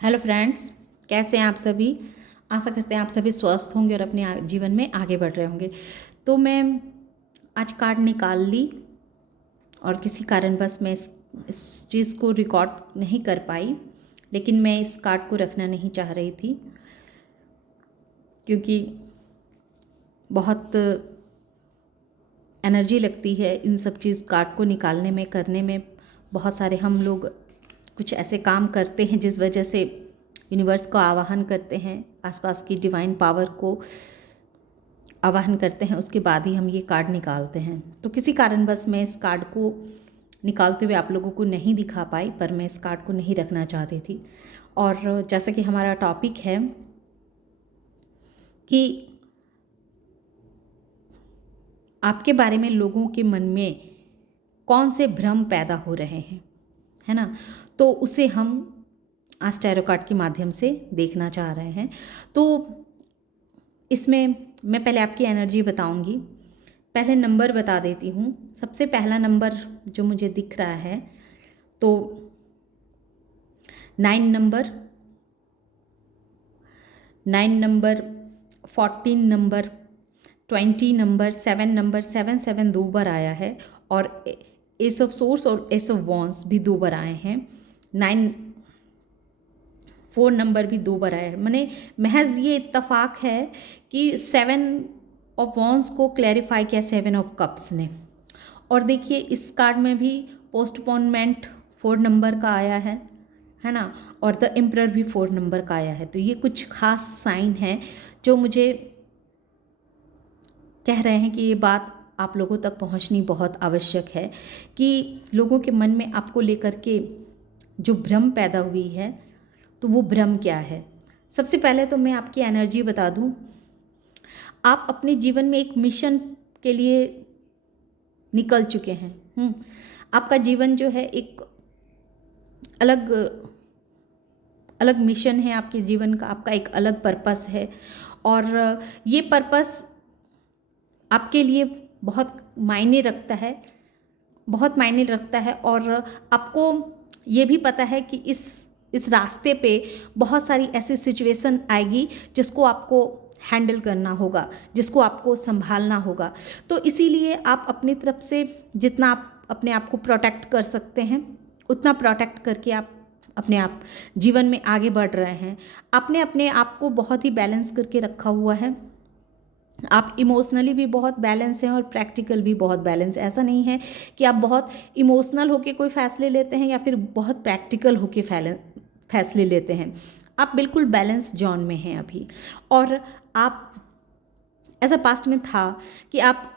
Hello friends, कैसे हैं आप सभी। आशा करते हैं आप सभी स्वस्थ होंगे और अपने जीवन में आगे बढ़ रहे होंगे। तो मैं आज कार्ड निकाल ली और किसी कारणवश मैं इस चीज़ को रिकॉर्ड नहीं कर पाई, लेकिन मैं इस कार्ड को रखना नहीं चाह रही थी क्योंकि बहुत एनर्जी लगती है इन सब चीज़ कार्ड को निकालने में, करने में। बहुत सारे हम लोग कुछ ऐसे काम करते हैं जिस वजह से यूनिवर्स को आवाहन करते हैं, आसपास की डिवाइन पावर को आवाहन करते हैं, उसके बाद ही हम ये कार्ड निकालते हैं। तो किसी कारणवश मैं इस कार्ड को निकालते हुए आप लोगों को नहीं दिखा पाई, पर मैं इस कार्ड को नहीं रखना चाहती थी। और जैसा कि हमारा टॉपिक है कि आपके बारे में लोगों के मन में कौन से भ्रम पैदा हो रहे हैं, है ना। तो उसे हम आज टैरो कार्ड के माध्यम से देखना चाह रहे हैं। तो इसमें मैं पहले आपकी एनर्जी बताऊंगी। पहले नंबर बता देती हूँ। सबसे पहला नंबर जो मुझे दिख रहा है तो 9 number, 9 number, 14 number, 20 number, 7 number, 7 दो बार आया है और एस ऑफ सोर्स और एस ऑफ वॉन्स भी दो बार आए हैं। 4 नंबर भी दो बार आया है। मैंने महज ये इत्तफाक है कि 7 ऑफ वॉन्स को क्लैरिफाई किया 7 ऑफ कप्स ने। और देखिए इस कार्ड में भी पोस्टपोनमेंट 4 नंबर का आया है ना, और द एम्परर भी 4 नंबर का आया है। तो ये कुछ खास साइन है जो मुझे कह रहे हैं कि ये बात आप लोगों तक पहुंचनी बहुत आवश्यक है कि लोगों के मन में आपको लेकर के जो भ्रम पैदा हुई है तो वो भ्रम क्या है। सबसे पहले तो मैं आपकी एनर्जी बता दूं। आप अपने जीवन में एक मिशन के लिए निकल चुके हैं। आपका जीवन जो है एक अलग अलग मिशन है आपके जीवन का, आपका एक अलग पर्पस है। और ये पर्पस आपके लिए बहुत मायने रखता है, बहुत मायने रखता है। और आपको ये भी पता है कि इस रास्ते पे बहुत सारी ऐसी सिचुएशन आएगी जिसको आपको हैंडल करना होगा, जिसको आपको संभालना होगा। तो इसीलिए आप अपनी तरफ से जितना आप अपने आप को प्रोटेक्ट कर सकते हैं उतना प्रोटेक्ट करके आप अपने आप जीवन में आगे बढ़ रहे हैं। आपने अपने आप को बहुत ही बैलेंस करके रखा हुआ है। आप इमोशनली भी बहुत बैलेंस हैं और प्रैक्टिकल भी बहुत बैलेंस। ऐसा नहीं है कि आप बहुत इमोशनल होके कोई फैसले लेते हैं या फिर बहुत प्रैक्टिकल होके फैसले लेते हैं। आप बिल्कुल बैलेंस जोन में हैं अभी। और आप ऐसा पास्ट में था कि आप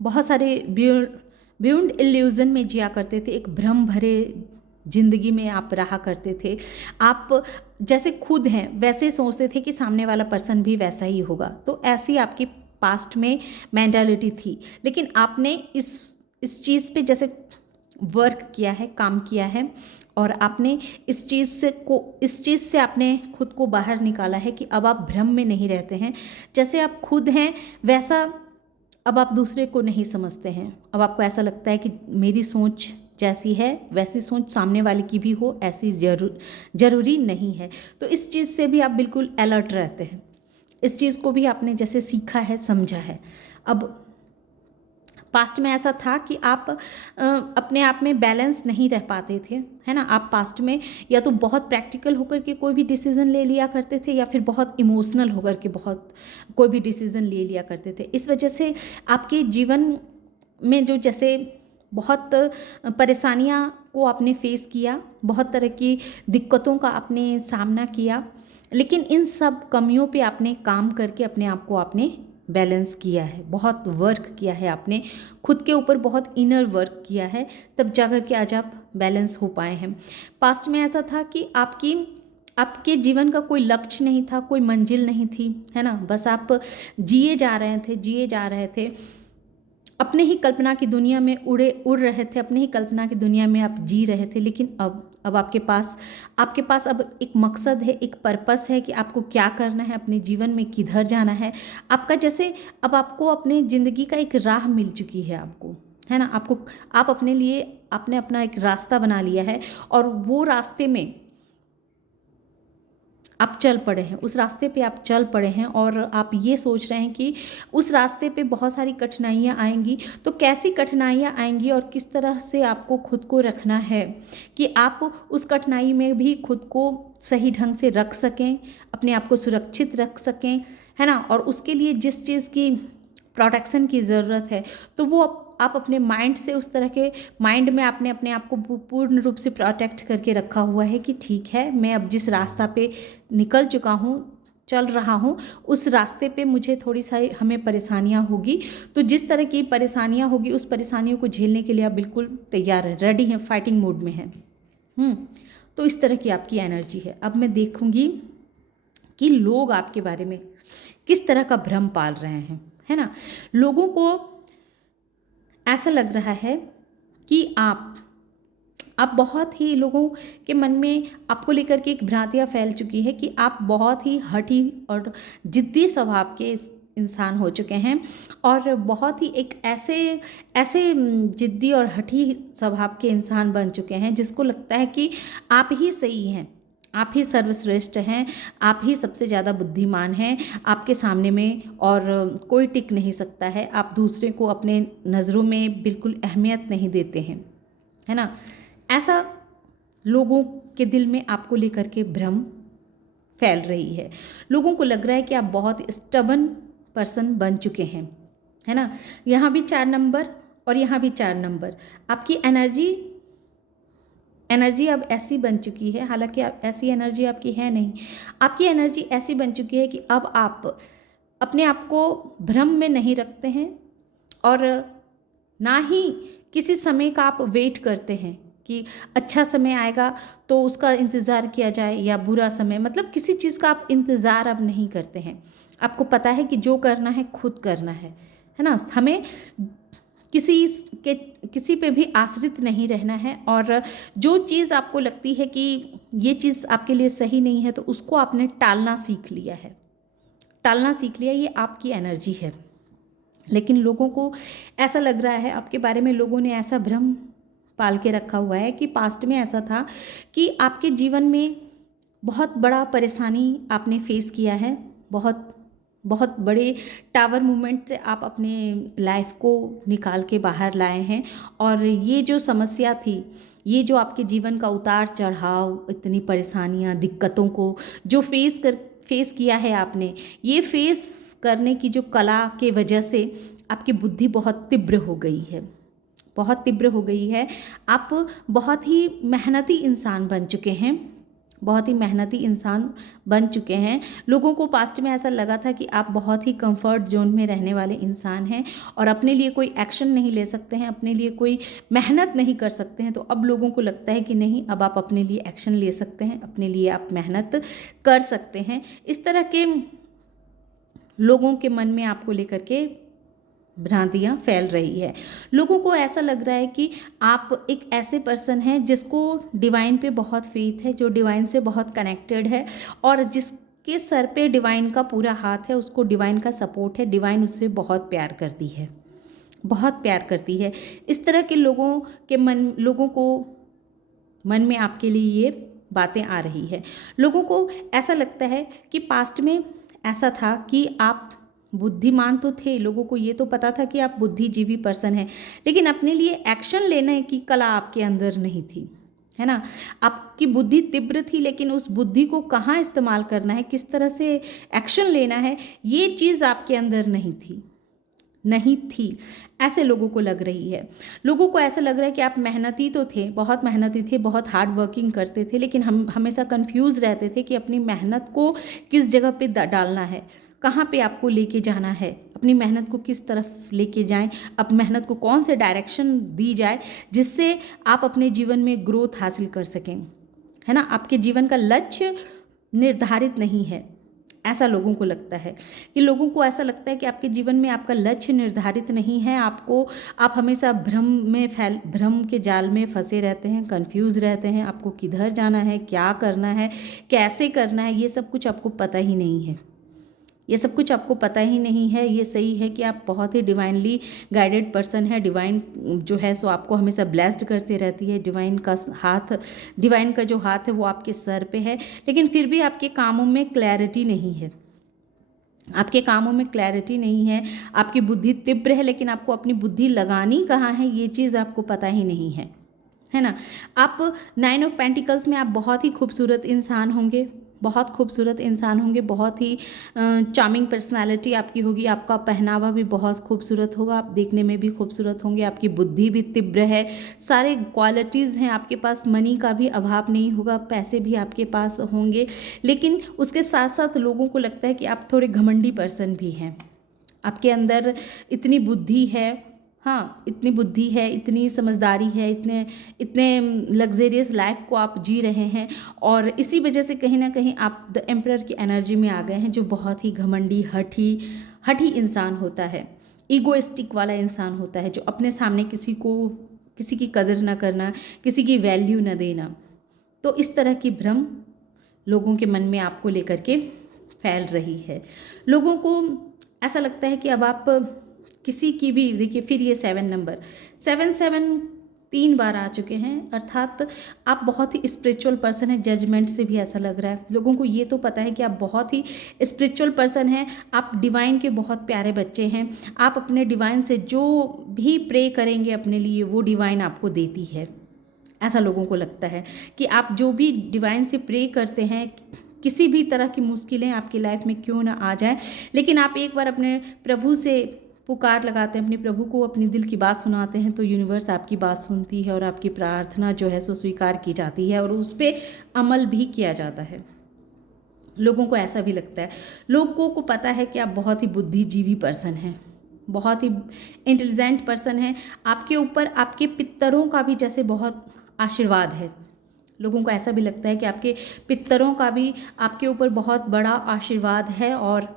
बहुत सारे बियॉन्ड इल्यूजन में जिया करते थे, एक भ्रम भरे जिंदगी में आप रहा करते थे। आप जैसे खुद हैं वैसे सोचते थे कि सामने वाला पर्सन भी वैसा ही होगा। तो ऐसी आपकी पास्ट में मेंटालिटी थी। लेकिन आपने इस चीज़ पे जैसे वर्क किया है, काम किया है, और आपने इस चीज़ से आपने खुद को बाहर निकाला है कि अब आप भ्रम में नहीं रहते हैं। जैसे आप खुद हैं वैसा अब आप दूसरे को नहीं समझते हैं। अब आपको ऐसा लगता है कि मेरी सोच जैसी है वैसी सोच सामने वाले की भी हो, ऐसी जरूरी नहीं है। तो इस चीज़ से भी आप बिल्कुल अलर्ट रहते हैं। इस चीज़ को भी आपने जैसे सीखा है, समझा है। अब पास्ट में ऐसा था कि आप अपने आप में बैलेंस नहीं रह पाते थे, है ना। आप पास्ट में या तो बहुत प्रैक्टिकल होकर के कोई भी डिसीज़न ले लिया करते थे या फिर बहुत इमोशनल होकर के बहुत कोई भी डिसीज़न ले लिया करते थे। इस वजह से आपके जीवन में जो जैसे बहुत परेशानियां को आपने फेस किया, बहुत तरह की दिक्कतों का आपने सामना किया, लेकिन इन सब कमियों पे आपने काम करके अपने आप को आपने बैलेंस किया है, बहुत वर्क किया है आपने, खुद के ऊपर बहुत इनर वर्क किया है, तब जाकर के आज आप बैलेंस हो पाए हैं। पास्ट में ऐसा था कि आपके जीवन का कोई लक्ष्य नहीं था, कोई मंजिल नहीं थी, है ना। बस आप जिए जा रहे थे, अपने ही कल्पना की दुनिया में उड़ रहे थे, अपने ही कल्पना की दुनिया में आप जी रहे थे। लेकिन अब आपके पास अब एक मकसद है, एक पर्पस है कि आपको क्या करना है, अपने जीवन में किधर जाना है। आपका जैसे अब आपको अपने ज़िंदगी का एक राह मिल चुकी है आपको, है ना। आप अपने लिए आपने अपना एक रास्ता बना लिया है और वो रास्ते में आप चल पड़े हैं, उस रास्ते पे आप चल पड़े हैं और आप ये सोच रहे हैं कि उस रास्ते पे बहुत सारी कठिनाइयाँ आएँगी, तो कैसी कठिनाइयाँ आएँगी और किस तरह से आपको खुद को रखना है कि आप उस कठिनाई में भी खुद को सही ढंग से रख सकें, अपने आप को सुरक्षित रख सकें, है ना? और उसके लिए जिस चीज़ की प्रोटेक्शन की ज़रूरत है, तो वो आप अपने माइंड से उस तरह के माइंड में आपने अपने आप को पूर्ण रूप से प्रोटेक्ट करके रखा हुआ है कि ठीक है, मैं अब जिस रास्ता पे निकल चुका हूँ, चल रहा हूँ, उस रास्ते पे मुझे थोड़ी सी हमें परेशानियाँ होगी। तो जिस तरह की परेशानियाँ होगी, उस परेशानियों को झेलने के लिए आप बिल्कुल तैयार हैं, रेडी हैं, फाइटिंग मोड में हैं। तो इस तरह की आपकी एनर्जी है। अब मैं देखूँगी कि लोग आपके बारे में किस तरह का भ्रम पाल रहे हैं, है ना? लोगों को ऐसा लग रहा है कि आप बहुत ही लोगों के मन में आपको लेकर के एक भ्रांतियाँ फैल चुकी है कि आप बहुत ही हठी और ज़िद्दी स्वभाव के इंसान हो चुके हैं और बहुत ही एक ऐसे ऐसे ज़िद्दी और हठी स्वभाव के इंसान बन चुके हैं जिसको लगता है कि आप ही सही हैं, आप ही सर्वश्रेष्ठ हैं, आप ही सबसे ज़्यादा बुद्धिमान हैं, आपके सामने में और कोई टिक नहीं सकता है, आप दूसरे को अपने नज़रों में बिल्कुल अहमियत नहीं देते हैं, है ना? ऐसा लोगों के दिल में आपको लेकर के भ्रम फैल रही है। लोगों को लग रहा है कि आप बहुत स्टबर्न पर्सन बन चुके हैं, है ना? यहाँ भी 4 नंबर और यहाँ भी 4 नंबर। आपकी एनर्जी अब ऐसी बन चुकी है, हालांकि आप ऐसी एनर्जी आपकी है नहीं। आपकी एनर्जी ऐसी बन चुकी है कि अब आप अपने आप को भ्रम में नहीं रखते हैं और ना ही किसी समय का आप वेट करते हैं कि अच्छा समय आएगा तो उसका इंतज़ार किया जाए या बुरा समय, मतलब किसी चीज़ का आप इंतज़ार अब नहीं करते हैं। आपको पता है कि जो करना है खुद करना है ना? हमें किसी पे भी आश्रित नहीं रहना है और जो चीज़ आपको लगती है कि ये चीज़ आपके लिए सही नहीं है तो उसको आपने टालना सीख लिया है। टालना सीख लिया, ये आपकी एनर्जी है। लेकिन लोगों को ऐसा लग रहा है आपके बारे में, लोगों ने ऐसा भ्रम पाल के रखा हुआ है कि पास्ट में ऐसा था कि आपके जीवन में बहुत बड़ा परेशानी आपने फेस किया है, बहुत बहुत बड़े टावर मूवमेंट से आप अपने लाइफ को निकाल के बाहर लाए हैं और ये जो समस्या थी, ये जो आपके जीवन का उतार चढ़ाव, इतनी परेशानियां, दिक्कतों को जो फेस किया है आपने, ये फेस करने की जो कला के वजह से आपकी बुद्धि बहुत तीव्र हो गई है, बहुत तीव्र हो गई है। आप बहुत ही मेहनती इंसान बन चुके हैं, बहुत ही मेहनती इंसान बन चुके हैं। लोगों को पास्ट में ऐसा लगा था कि आप बहुत ही कंफर्ट जोन में रहने वाले इंसान हैं और अपने लिए कोई एक्शन नहीं ले सकते हैं, अपने लिए कोई मेहनत नहीं कर सकते हैं। तो अब लोगों को लगता है कि नहीं, अब आप अपने लिए एक्शन ले सकते हैं, अपने लिए आप मेहनत कर सकते हैं। इस तरह के लोगों के मन में आपको लेकर के भ्रांतियाँ फैल रही है। लोगों को ऐसा लग रहा है कि आप एक ऐसे पर्सन हैं जिसको डिवाइन पे बहुत फेथ है, जो डिवाइन से बहुत कनेक्टेड है और जिसके सर पे डिवाइन का पूरा हाथ है, उसको डिवाइन का सपोर्ट है, डिवाइन उससे बहुत प्यार करती है, बहुत प्यार करती है। इस तरह के लोगों को मन में आपके लिए ये बातें आ रही है। लोगों को ऐसा लगता है कि पास्ट में ऐसा था कि आप बुद्धिमान तो थे, लोगों को ये तो पता था कि आप बुद्धिजीवी पर्सन हैं, लेकिन अपने लिए एक्शन लेने की कला आपके अंदर नहीं थी, है ना? आपकी बुद्धि तीव्र थी, लेकिन उस बुद्धि को कहाँ इस्तेमाल करना है, किस तरह से एक्शन लेना है, ये चीज़ आपके अंदर नहीं थी। ऐसे लोगों को लग रही है। लोगों को ऐसा लग रहा है कि आप मेहनती तो थे, बहुत मेहनती थे, बहुत हार्ड वर्किंग करते थे, लेकिन हम हमेशा कंफ्यूज रहते थे कि अपनी मेहनत को किस जगह पे डालना है, कहाँ पे आपको लेके जाना है, अपनी मेहनत को किस तरफ लेके जाएं, अब मेहनत को कौन से डायरेक्शन दी जाए जिससे आप अपने जीवन में ग्रोथ हासिल कर सकें, है ना? आपके जीवन का लक्ष्य निर्धारित नहीं है, ऐसा लोगों को लगता है। कि लोगों को ऐसा लगता है कि आपके जीवन में आपका लक्ष्य निर्धारित नहीं है, आप हमेशा भ्रम के जाल में फंसे रहते हैं, कंफ्यूज रहते हैं, आपको किधर जाना है, क्या करना है, कैसे करना है, ये सब कुछ आपको पता ही नहीं है। ये सब कुछ आपको पता ही नहीं है। ये सही है कि आप बहुत ही डिवाइनली गाइडेड पर्सन है। डिवाइन जो है सो आपको हमेशा ब्लेस्ड करती रहती है। डिवाइन का जो हाथ है वो आपके सर पे है, लेकिन फिर भी आपके कामों में क्लैरिटी नहीं है। आपके कामों में क्लैरिटी नहीं है। आपकी बुद्धि तीव्र है, लेकिन आपको अपनी बुद्धि लगानी कहाँ है ये चीज़ आपको पता ही नहीं है ना। आप 9 ऑफ पेंटिकल्स में आप बहुत ही खूबसूरत इंसान होंगे, बहुत खूबसूरत इंसान होंगे, बहुत ही चार्मिंग पर्सनालिटी आपकी होगी। आपका पहनावा भी बहुत खूबसूरत होगा, आप देखने में भी खूबसूरत होंगे। आपकी बुद्धि भी तीव्र है, सारे क्वालिटीज़ हैं आपके पास। मनी का भी अभाव नहीं होगा, पैसे भी आपके पास होंगे, लेकिन उसके साथ साथ लोगों को लगता है कि आप थोड़े घमंडी पर्सन भी हैं। आपके अंदर इतनी बुद्धि है, हाँ इतनी बुद्धि है, इतनी समझदारी है, इतने इतने लग्जेरियस लाइफ को आप जी रहे हैं, और इसी वजह से कहीं ना कहीं आप द एम्परर की एनर्जी में आ गए हैं, जो बहुत ही घमंडी हठी इंसान होता है, ईगोइस्टिक वाला इंसान होता है, जो अपने सामने किसी की कदर ना करना, किसी की वैल्यू ना देना। तो इस तरह की भ्रम लोगों के मन में आपको लेकर के फैल रही है। लोगों को ऐसा लगता है कि अब आप किसी की भी, देखिए फिर ये 7 नंबर 7 3 बार आ चुके हैं, अर्थात आप बहुत ही स्पिरिचुअल पर्सन है। जजमेंट से भी ऐसा लग रहा है। लोगों को ये तो पता है कि आप बहुत ही स्पिरिचुअल पर्सन हैं, आप डिवाइन के बहुत प्यारे बच्चे हैं। आप अपने डिवाइन से जो भी प्रे करेंगे अपने लिए, वो डिवाइन आपको देती है। ऐसा लोगों को लगता है कि आप जो भी डिवाइन से प्रे करते हैं, किसी भी तरह की मुश्किलें आपकी लाइफ में क्यों ना आ जाए, लेकिन आप एक बार अपने प्रभु से पुकार लगाते हैं, अपने प्रभु को अपनी दिल की बात सुनाते हैं, तो यूनिवर्स आपकी बात सुनती है और आपकी प्रार्थना जो है सो स्वीकार की जाती है और उस पर अमल भी किया जाता है। लोगों को ऐसा भी लगता है, लोगों को पता है कि आप बहुत ही बुद्धिजीवी पर्सन हैं, बहुत ही इंटेलिजेंट पर्सन हैं। आपके ऊपर आपके पितरों का भी जैसे बहुत आशीर्वाद है। लोगों को ऐसा भी लगता है कि आपके पितरों का भी आपके ऊपर बहुत बड़ा आशीर्वाद है, और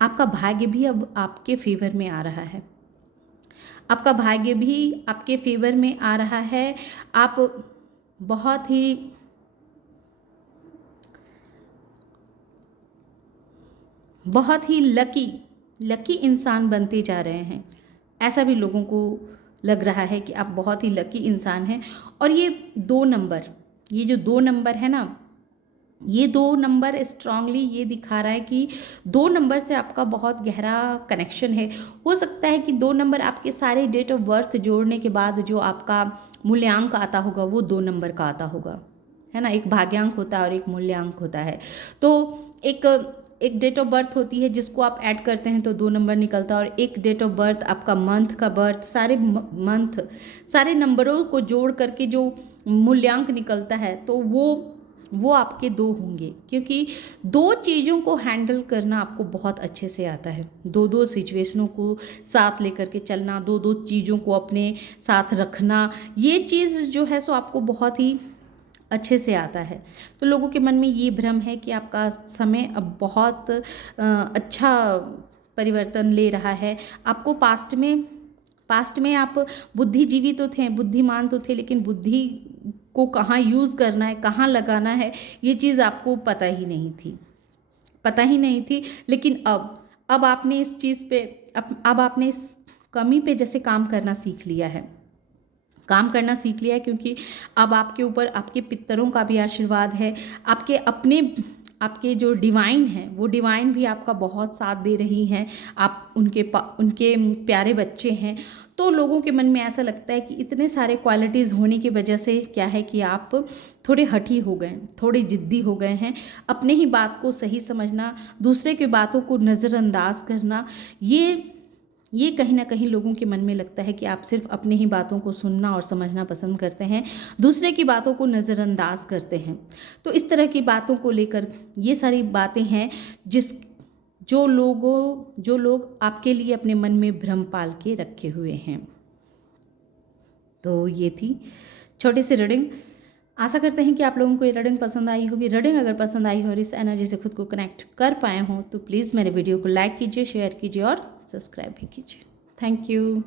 आपका भाग्य भी अब आपके फेवर में आ रहा है। आपका भाग्य भी आपके फेवर में आ रहा है। आप बहुत ही लकी इंसान बनते जा रहे हैं। ऐसा भी लोगों को लग रहा है कि आप बहुत ही लकी इंसान हैं। और ये 2 नंबर, ये जो 2 नंबर है ना, ये 2 नंबर स्ट्रांगली ये दिखा रहा है कि 2 नंबर से आपका बहुत गहरा कनेक्शन है। हो सकता है कि 2 नंबर आपके सारे डेट ऑफ बर्थ जोड़ने के बाद जो आपका मूल्यांक आता होगा वो 2 नंबर का आता होगा, है ना। एक भाग्यांक होता है और एक मूल्यांक होता है। तो एक डेट ऑफ बर्थ होती है जिसको आप ऐड करते हैं तो 2 नंबर निकलता है, और एक डेट ऑफ बर्थ आपका मंथ का बर्थ, सारे नंबरों को जोड़ करके जो मूल्यांक निकलता है तो वो आपके 2 होंगे, क्योंकि 2 चीज़ों को हैंडल करना आपको बहुत अच्छे से आता है। 2 सिचुएशनों को साथ लेकर के चलना, 2 चीज़ों को अपने साथ रखना, ये चीज़ जो है सो आपको बहुत ही अच्छे से आता है। तो लोगों के मन में ये भ्रम है कि आपका समय अब बहुत अच्छा परिवर्तन ले रहा है। आपको पास्ट में आप बुद्धिजीवी तो थे, बुद्धिमान तो थे, लेकिन बुद्धि को कहाँ यूज़ करना है, कहाँ लगाना है, ये चीज़ आपको पता ही नहीं थी। लेकिन अब आपने इस चीज़ पे अब आपने इस कमी पे जैसे काम करना सीख लिया है, क्योंकि अब आपके ऊपर आपके पितरों का भी आशीर्वाद है। आपके जो डिवाइन हैं वो डिवाइन भी आपका बहुत साथ दे रही हैं। आप उनके प्यारे बच्चे हैं। तो लोगों के मन में ऐसा लगता है कि इतने सारे क्वालिटीज़ होने की वजह से क्या है कि आप थोड़े हठी हो गए, थोड़े जिद्दी हो गए हैं। अपने ही बात को सही समझना, दूसरे की बातों को नज़रअंदाज करना, ये कहीं ना कहीं लोगों के मन में लगता है कि आप सिर्फ अपनी ही बातों को सुनना और समझना पसंद करते हैं, दूसरे की बातों को नज़रअंदाज करते हैं। तो इस तरह की बातों को लेकर ये सारी बातें हैं जो लोग आपके लिए अपने मन में भ्रम पाल के रखे हुए हैं। तो ये थी छोटी सी रीडिंग। आशा करते हैं कि आप लोगों को ये रीडिंग पसंद आई होगी। रीडिंग अगर पसंद आई हो और इस एनर्जी से खुद को कनेक्ट कर पाए हों तो प्लीज़ मेरे वीडियो को लाइक कीजिए, शेयर कीजिए और सब्सक्राइब भी कीजिए। Thank you.